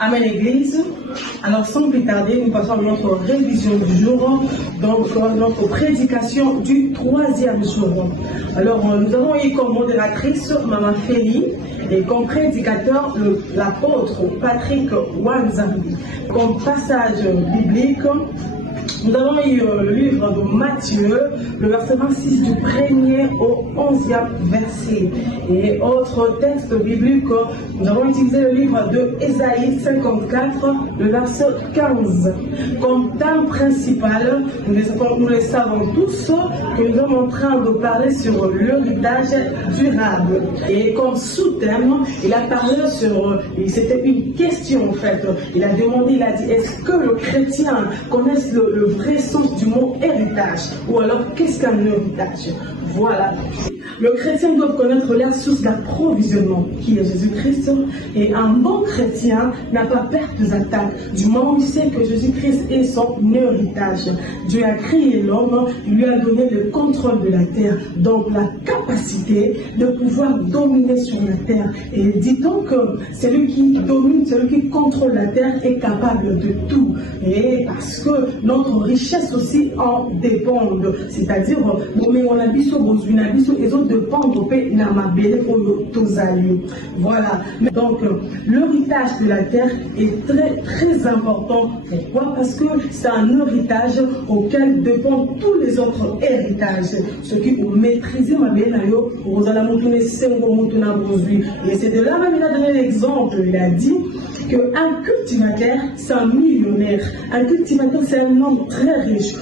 Amen Église. Alors sans plus tarder, nous passons à notre révision du jour, donc notre prédication du 3e jour. Alors nous avons eu comme modératrice Maman Félie et comme prédicateur l'apôtre Patrick Wanzambi. Comme passage biblique, nous avons eu le livre de Matthieu, le verset 26 du 1er au 11e verset. Et autre texte biblique, nous avons utilisé le livre de Ésaïe 54, le verset 15. Comme thème principal, nous le savons tous, que nous sommes en train de parler sur l'héritage durable. Et comme sous-thème, il a parlé sur, c'était une question en fait. Il a demandé, il a dit, est-ce que le chrétien connaisse le vrai sens du mot héritage, ou alors qu'est-ce qu'un héritage? Voilà. Le chrétien doit connaître la source d'approvisionnement qui est Jésus-Christ, et un bon chrétien n'a pas peur des attaques du moment où il sait que Jésus-Christ est son héritage. Dieu a créé l'homme, il lui a donné le contrôle de la terre, donc la capacité de pouvoir dominer sur la terre. Et dit-on que celui qui domine, celui qui contrôle la terre est capable de tout. Et parce que notre richesse aussi en dépend, c'est-à-dire on a besoin et autres dépendent voilà. Donc l'héritage de la terre est très très important. Pourquoi? Parce que c'est un héritage auquel dépendent tous les autres héritages. Ce qui vous maîtrisez ma bien vous allez montrer et c'est de là même il a donné l'exemple. Il a dit qu'un cultivateur, c'est un millionnaire. Un cultivateur, c'est un homme très riche.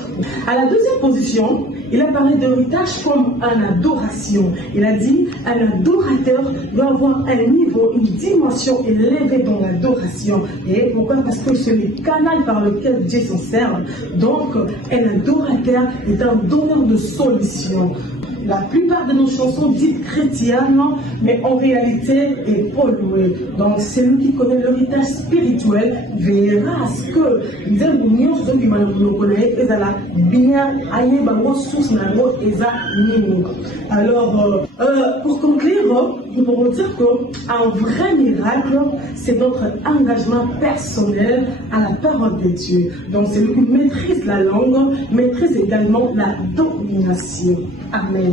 À la deuxième position, il a parlé d'héritage comme une adoration. Il a dit un adorateur doit avoir un niveau, une dimension élevée dans l'adoration. Et pourquoi? Parce que c'est le canal par lequel Dieu s'en sert. Donc, un adorateur est un donneur de solutions. La plupart de nos chansons dites chrétiennes, mais en réalité est polluée. Donc celui qui connaît l'héritage spirituel verra ce que les unions sont qui manipulent et la bien aïe bango sous nango eza nini. Alors pour conclure, nous pouvons dire qu'un vrai miracle, c'est notre engagement personnel à la parole de Dieu. Donc celui qui maîtrise la langue maîtrise également la domination. Amen.